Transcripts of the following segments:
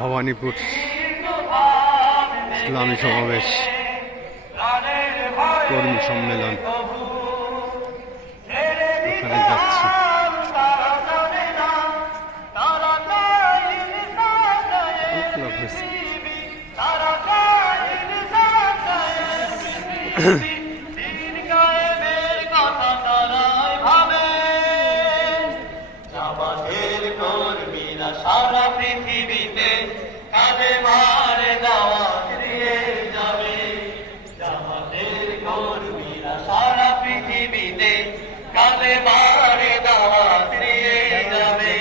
ভবানীপুর ইসলামী সমাবেশ কর্মী সম্মেলন ওখানে যাচ্ছি। সারা পৃথিবীতে কাঁধে ভারে দাওয়াত দিয়ে যাবে। জামাতের কর্মীরা সারা পৃথিবীতে কাঁধে ভারে দাওয়াত দিয়ে যাবে।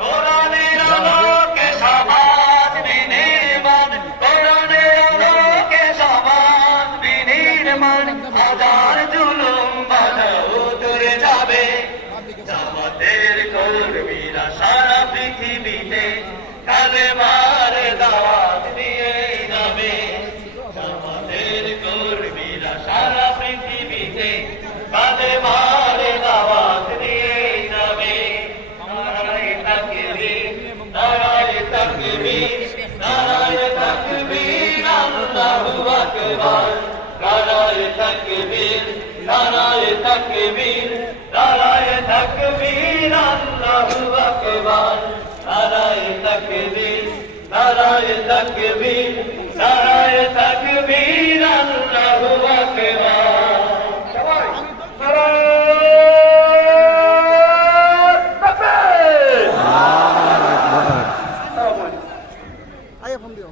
কোরআনের আলোকে সমাজ বিনির্মাণ, কোরআনের আলোকে সমাজ বিনির্মাণ, হাজার জুলুম বাধা উতরে যাবে। জামাতের কর্মীরা সারা পৃথিবীতে কালেমার দাওয়াত দিয়ে যাবে। জামাতের কর্মীরা সারা পৃথিবীতে কালেমার দাওয়াত দিয়ে যাবে। নারায়ে তাকবীর, নারায়ে তাকবীর, নারায়ে তাকবীর, আল্লাহু আকবার। নারায়ে তাকবীর, নারায়ে তাকবীর, নারায়ে তাকবীর, আল্লাহু আকবার। নারায়ে তাকবীর, নারায়ে তাকবীর, নারায়ে তাকবীর, আল্লাহু আকবার। সবাই নারায়ে তাকবীর। আয় ফোন দিও।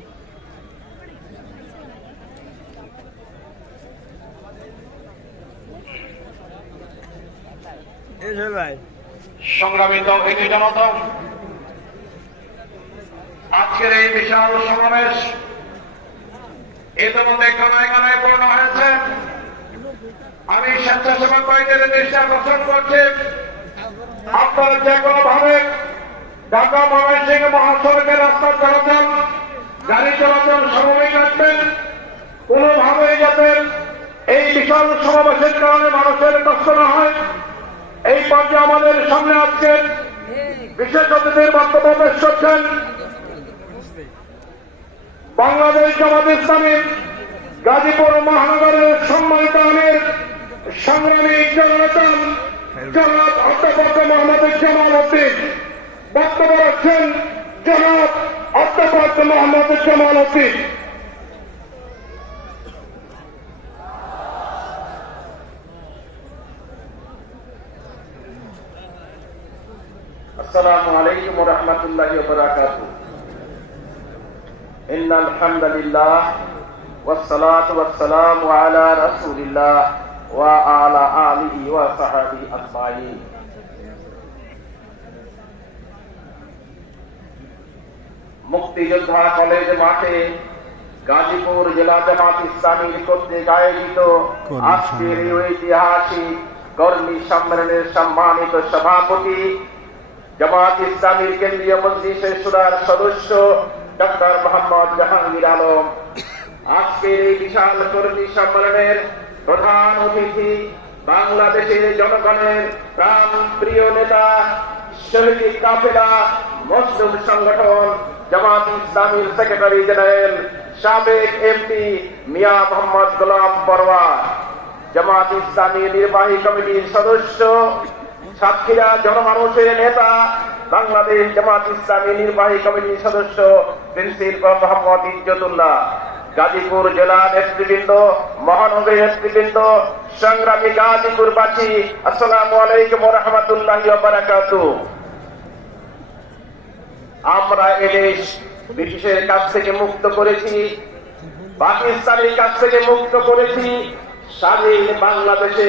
সংগ্রামী তৌহিদি জনতা, আজকের এই বিশাল সমাবেশ ইতিমধ্যে কানায় কানায় পূর্ণ হয়েছে। আমি স্বেচ্ছাসেবক কমিটির দৃষ্টি আকর্ষণ করছি, আপনারা যে কোনো ভাবে ঢাকা ময়মনসিংহ মহাসড়কের রাস্তা চলাচল, গাড়ি চলাচল স্বাভাবিক রাখবেন। কোনোভাবেই যাতে এই বিশাল সমাবেশের কারণে মানুষের কষ্ট না হয়। এই পর্যায়ে আমাদের সামনে আজকে বিশেষ অতিথির বক্তব্য পেশ করছেন বাংলাদেশ জামাত ইসলামী গাজীপুর মহানগরের সম্মানিত আমির সংগ্রামী জননেতা জনাব অধ্যাপক মোহাম্মদ জামাল উদ্দিন। বক্তব্য রাখছেন জনাব অধ্যাপক মোহাম্মদ জামাল উদ্দিন। আসসালামু আলাইকুম ওয়া রাহমাতুল্লাহি ওয়া বারাকাতুহু। ইন্নাল হামদালিল্লাহ ওয়াস সালাতু ওয়াস সালামু আলা রাসূলিল্লাহ ওয়া আলা আলিহি ওয়া সাহবিহি আজমাইন। মুক্তিযোদ্ধা কলেজ মাঠে গাজীপুর জেলা জামাত ইসলামীর কর্তৃক আয়োজিত আজকের এই ঐতিহাসিক কর্মী সম্মেলনের সম্মানিত সভাপতি, জামাত ইসলামীর কেন্দ্রীয় মজলিসের শুরার সদস্য ডক্টর মোহাম্মদ জাহাঙ্গীর আলম, আজকের এই বিশাল কর্মী সম্মেলনের প্রধান অতিথি, বাংলাদেশের জনগণের প্রাণ প্রিয় নেতা, শহীদ কাফেলা মুসলিম সংগঠন জামাত ইসলামীর সেক্রেটারি জেনারেল সাবেক এমপি মিয়া মোহাম্মদ গোলাম পরওয়ার, জামাত ইসলামী নির্বাহী কমিটির সদস্য, সাতক্ষীরা জনমানুষের নেতা, বাংলাদেশ জামাত ইসলামী নির্বাহী কমিটির সদস্য প্রিন্সিপাল মোহাম্মদ ইজ্জতুল্লাহ, গাজীপুর জেলা নেতৃবৃন্দ, মহানগরী নেতৃবৃন্দ, সংগ্রামী গাজীপুরবাসী, আসসালামু আলাইকুম ওয়া রাহমাতুল্লাহি ওয়া বারাকাতুহু। আমরা এদেশ ব্রিটিশের কাছ থেকে মুক্ত করেছি, পাকিস্তানের কাছ থেকে মুক্ত করেছি, স্বাধীন বাংলাদেশে